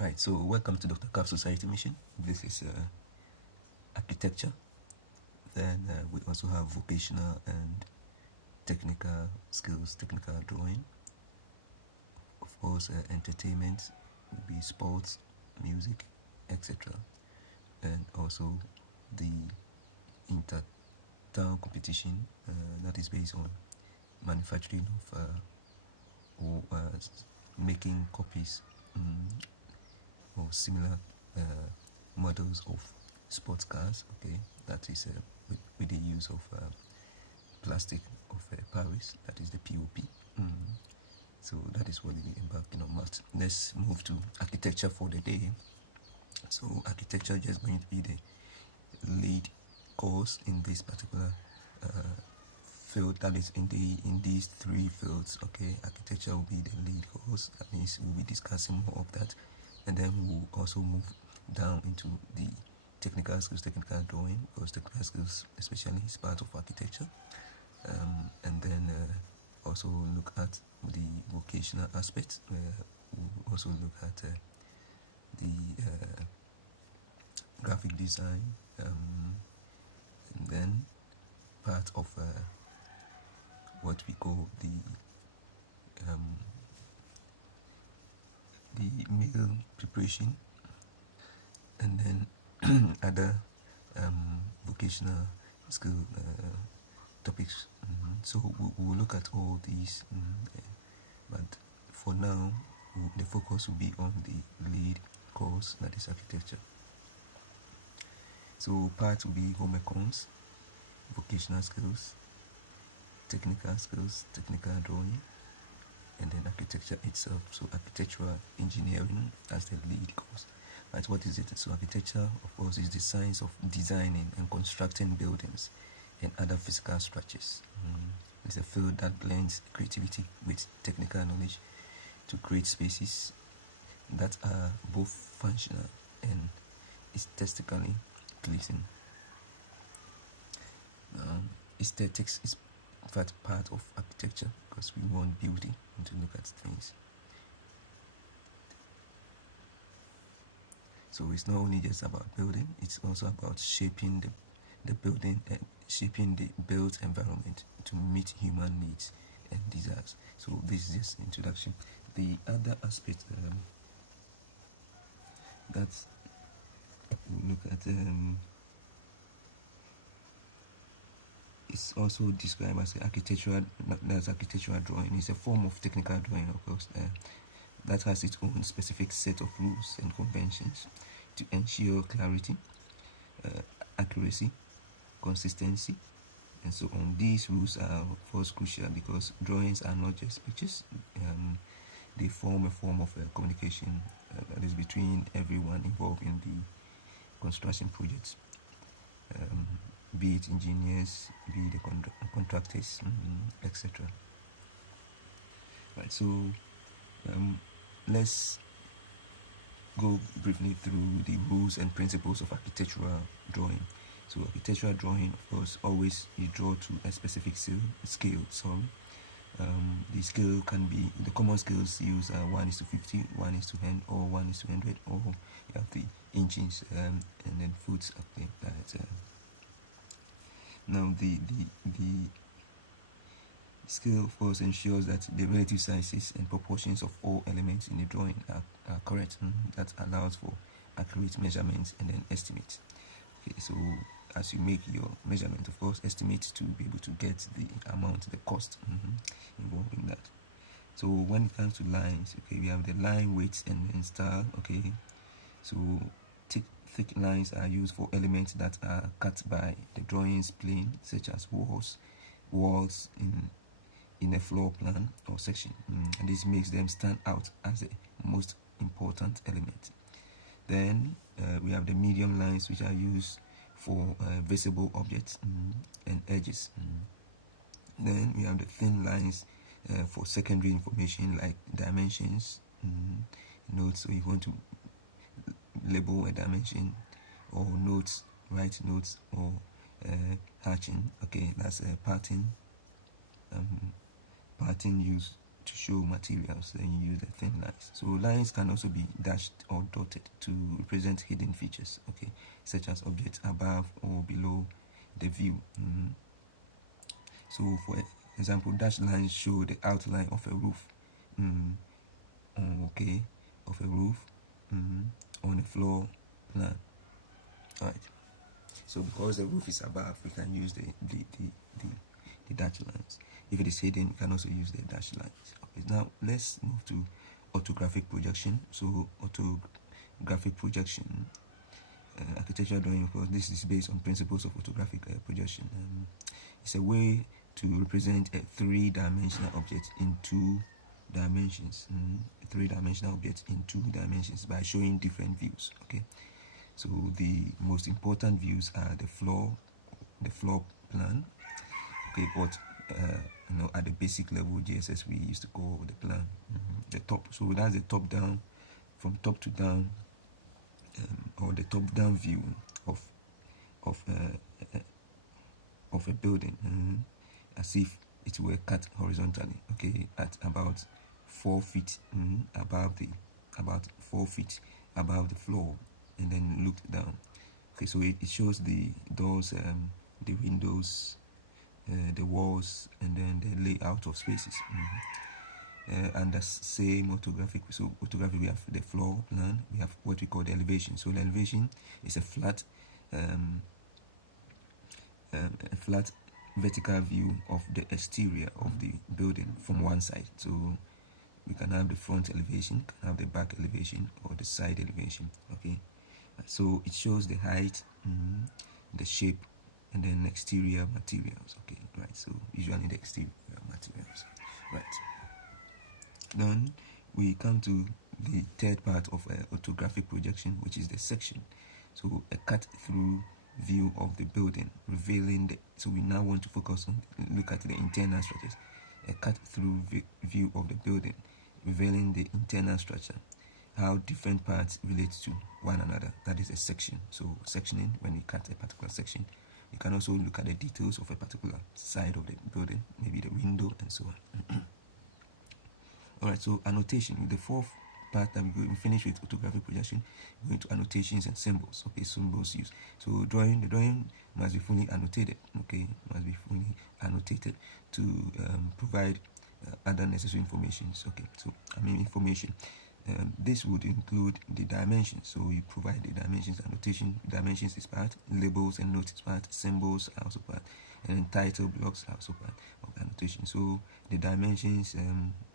Right, so welcome to Dr. Cap Society Mission. This is architecture. Then we also have vocational and technical skills, technical drawing. Of course, entertainment will be sports, music, etc. And also the inter-town competition that is based on manufacturing of or making copies or similar models of sports cars. Okay, that is with the use of plastic of Paris, that is the POP. So that is what we embarking on. Let's move to architecture for the day. So architecture is just going to be the lead course in this particular field, that is in these three fields. Okay, architecture will be the lead course. That means we'll be discussing more of that, and then we'll also move down into the technical skills, technical drawing, because technical skills especially is part of architecture, and then also look at the vocational aspects. We'll also look at the graphic design, and then part of what we call the meal preparation, and then other vocational skill topics. So we'll look at all these, but for now the focus will be on the lead course, that is architecture. So part will be home econs, vocational skills, technical skills, technical drawing, and then architecture itself. So architectural engineering as the lead course. Right, what is it? So architecture, of course, is the science of designing and constructing buildings and other physical structures. It's a field that blends creativity with technical knowledge to create spaces that are both functional and aesthetically pleasing. Aesthetics is in fact part of architecture, because we want beauty and to look at things. So it's not only just about building, it's also about shaping the building and shaping the built environment to meet human needs and desires. So this is just introduction. The other aspect that we look at is also described as architectural. That's architectural drawing. It's a form of technical drawing, of course, that has its own specific set of rules and conventions to ensure clarity, accuracy, consistency, and so on. These rules are of course crucial because drawings are not just pictures. They form a form of communication that is between everyone involved in the construction projects, be it engineers, be it the contractors, etc. Right, so let's go briefly through the rules and principles of architectural drawing. So architectural drawing, of course, always you draw to a specific scale. The scale can be, the common scales used are 1:50, 1:10, or 1:100, or you have the inches and then foot up there. Now the scale, of course, ensures that the relative sizes and proportions of all elements in the drawing are correct. That allows for accurate measurements and then estimates. Okay, so as you make your measurement, of course, estimate to be able to get the amount, the cost involved in that. So when it comes to lines, okay, we have the line weights and then style. Okay, so thick lines are used for elements that are cut by the drawing's plane, such as walls in a floor plan or section, and this makes them stand out as the most important element. Then we have the medium lines, which are used for visible objects and edges. Then we have the thin lines for secondary information like dimensions, notes. So you want to label a dimension or notes, write notes, or hatching. Okay, that's a pattern used to show materials, then you use the thin lines. So lines can also be dashed or dotted to represent hidden features, okay, such as objects above or below the view. So for example, dashed lines show the outline of a roof, okay, of a roof on a floor plan. All right. So because the roof is above, we can use the dashed lines. If it is hidden, we can also use the dashed lines. Okay, now let's move to orthographic projection. So orthographic projection, architectural drawing, of course, this is based on principles of orthographic projection. It's a way to represent a three-dimensional object in two dimensions. A three-dimensional object in two dimensions by showing different views. Okay. So the most important views are the floor plan. Okay, but at the basic level GSS we used to call the plan. The top. So that's the top down, from top to down, or the top down view of a building, as if it were cut horizontally. Okay, at about 4 feet about 4 feet above the floor, and then looked down. Okay, so it shows the doors, the windows, the walls, and then the layout of spaces. And the same orthographic. So orthographic, we have the floor plan, we have what we call the elevation. So the elevation is a flat vertical view of the exterior of the building from one side. So we can have the front elevation, can have the back elevation, or the side elevation. Okay, so it shows the height, the shape, and then exterior materials. Okay, right. So usually the exterior materials, right. Then we come to the third part of orthographic projection, which is the section. So a cut through view of the building, revealing the. So we now want to focus on look at the internal structures. A cut through view of the building, revealing the internal structure, how different parts relate to one another. That is a section. So sectioning, when we cut a particular section, you can also look at the details of a particular side of the building, maybe the window and so on. Alright, so annotation. The fourth part that we finish with orthographic projection, we go into annotations and symbols. Okay, symbols used. So the drawing must be fully annotated. Okay, must be fully annotated to provide other necessary information. Okay, so information. This would include the dimensions. So you provide the dimensions, annotation. Dimensions is part, labels and notes is part, symbols are also part, and then title blocks are also part of the annotation. So the dimensions,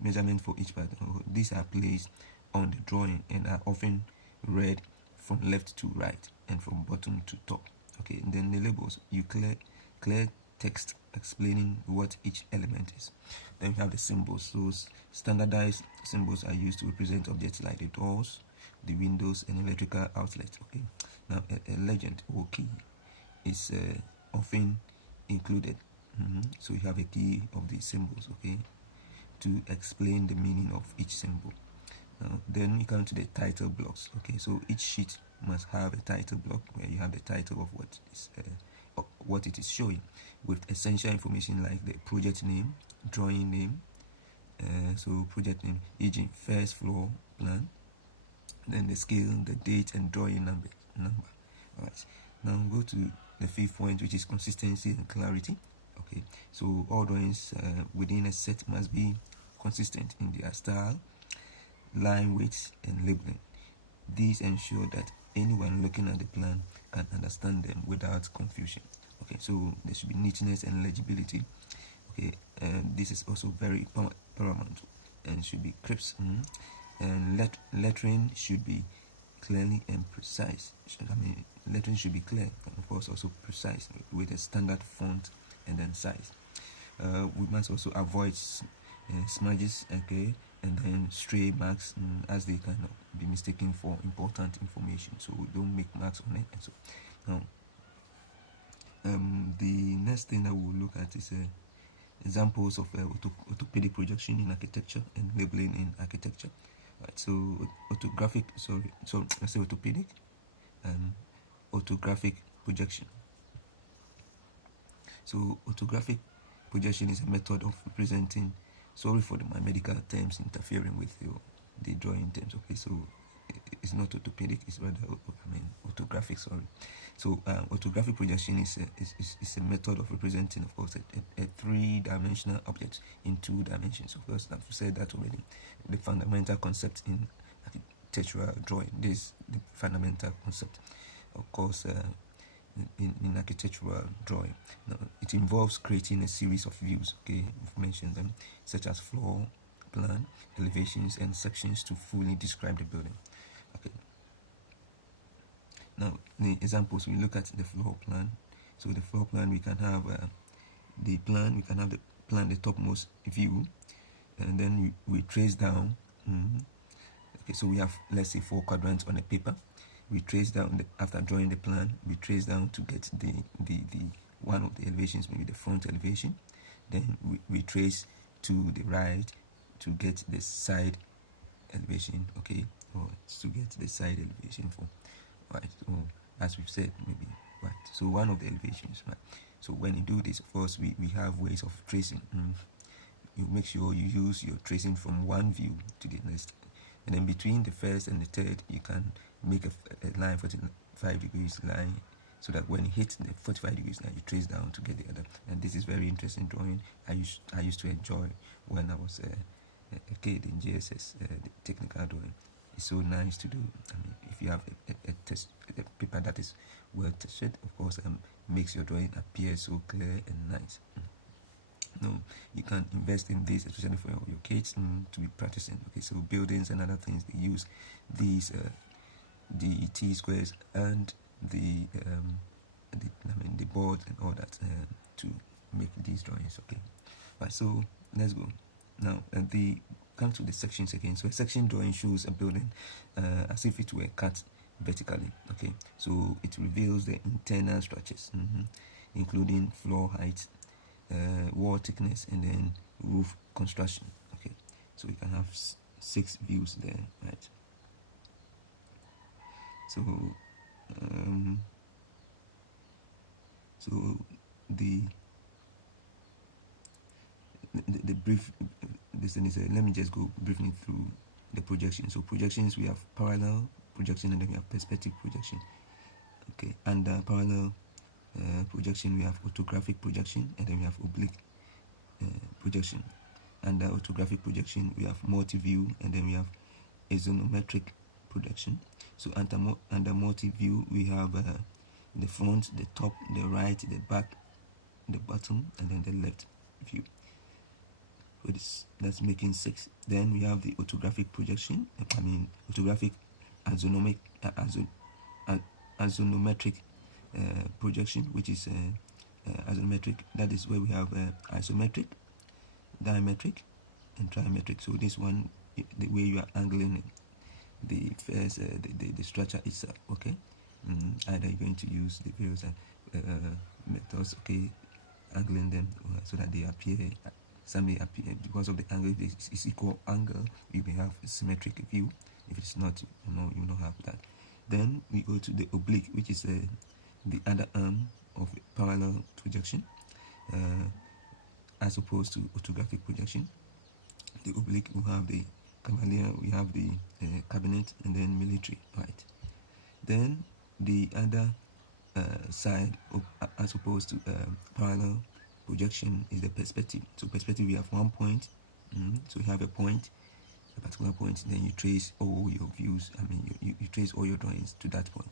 measurement for each part, these are placed on the drawing and are often read from left to right and from bottom to top. Okay, and then the labels, you clear text explaining what each element is. Then we have the symbols. So standardized symbols are used to represent objects like the doors, the windows, and electrical outlets. Okay, now a legend or key is often included. So you have a key of the symbols, okay, to explain the meaning of each symbol. Now then we come to the title blocks. Okay, so each sheet must have a title block where you have the title of what it is showing, with essential information like the project name, drawing name. So project name, e.g. first floor plan, then the scale, the date, and drawing number. All right. Now go to the fifth point, which is consistency and clarity. Okay, so all drawings within a set must be consistent in their style, line weights, and labeling. These ensure that anyone looking at the plan can understand them without confusion. Okay, so there should be neatness and legibility. Okay, and this is also very paramount, and should be crisp. And lettering should be clearly and precise. Lettering should be clear and of course also precise with a standard font and then size. We must also avoid smudges, okay, and then stray marks, as they can be mistaken for important information. So we don't make marks on it. And so now, the next thing that we'll look at is examples of orthopedic projection in architecture and labeling in architecture. Right, so orthopedic and orthographic projection. So orthographic projection is a method of representing Sorry for my medical terms interfering with the drawing terms. Okay, so it's not orthopedic, it's rather orthographic. Sorry. So orthographic projection is a method of representing, of course, a three-dimensional object in two dimensions. Of course, I've said that already. The fundamental concept in architectural drawing. This is the fundamental concept, of course. In architectural drawing, now, it involves creating a series of views. Okay, we've mentioned them, such as floor plan, elevations, and sections to fully describe the building. Okay. Now, the examples, we look at the floor plan. So the floor plan, we can have the plan, the topmost view, and then we trace down. Okay, so we have, let's say, 4 quadrants on a paper. We trace down after drawing the plan. We trace down to get the one of the elevations, maybe the front elevation. Then we trace to the right to get the side elevation. Okay, or to get the side elevation for right. So as we've said, maybe right. So one of the elevations, right. So when you do this, of course, we have ways of tracing. You make sure you use your tracing from one view to the next. And then between the first and the third, you can make a line, 45 degrees line, so that when you hit the 45 degrees line, you trace down to get the other. And this is very interesting drawing. I used to enjoy when I was a kid in JSS, the technical drawing. It's so nice to do. I mean, if you have a paper that is well tested, of course, makes your drawing appear so clear and nice. No, you can invest in this, especially for your kids to be practicing. Okay, so buildings and other things, they use these the T-squares and the boards and all that to make these drawings. Okay, right. So let's go now. Come to the sections again. So a section drawing shows a building as if it were cut vertically. Okay, so it reveals the internal structures, including floor height, wall thickness, and then roof construction. Okay, so we can have 6 views there, right? So the brief, this thing is let me just go briefly through the projection. So projections, we have parallel projection, and then we have perspective projection. Okay, and parallel projection, we have orthographic projection, and then we have oblique projection. Under orthographic projection, we have multi-view, and then we have isometric projection. So under multi-view, we have the front, the top, the right, the back, the bottom, and then the left view. So that's making 6. Then we have the orthographic projection. Orthographic isometric projection, which is isometric. That is where we have isometric, diametric, and trimetric. So this one, the way you are angling the first the structure itself. Okay, either you're going to use the various methods. Okay, angling them so that they appear. Some may appear because of the angle. If it's equal angle, you may have a symmetric view. If it's not, you don't have that. Then we go to the oblique, which is the other arm of parallel projection, as opposed to orthographic projection. The oblique will have the cavalier, we have the cabinet, and then military, right? Then the other side, as opposed to parallel projection, is the perspective. So perspective, we have one point. So you have a point, a particular point, then you trace all your views. You trace all your drawings to that point.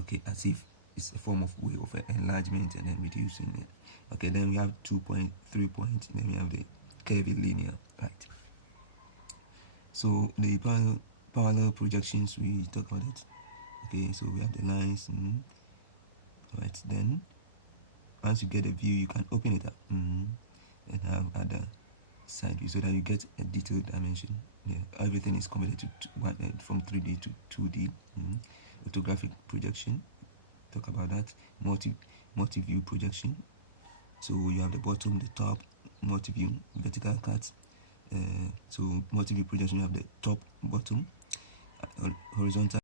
Okay, as if it's a form of way of enlargement and then reducing it. Okay, then we have 2 point, 3 points, and then we have the curvilinear, right? So the parallel projections, we talk about it. Okay, so we have the lines, right? Then once you get a view, you can open it up and have other side view, so that you get a detailed dimension. Yeah, everything is converted to from 3D to 2D. Orthographic projection, talk about that. Multi-view projection. So you have the bottom, the top, multi-view, vertical cuts. So multi-view projection, you have the top, bottom, horizontal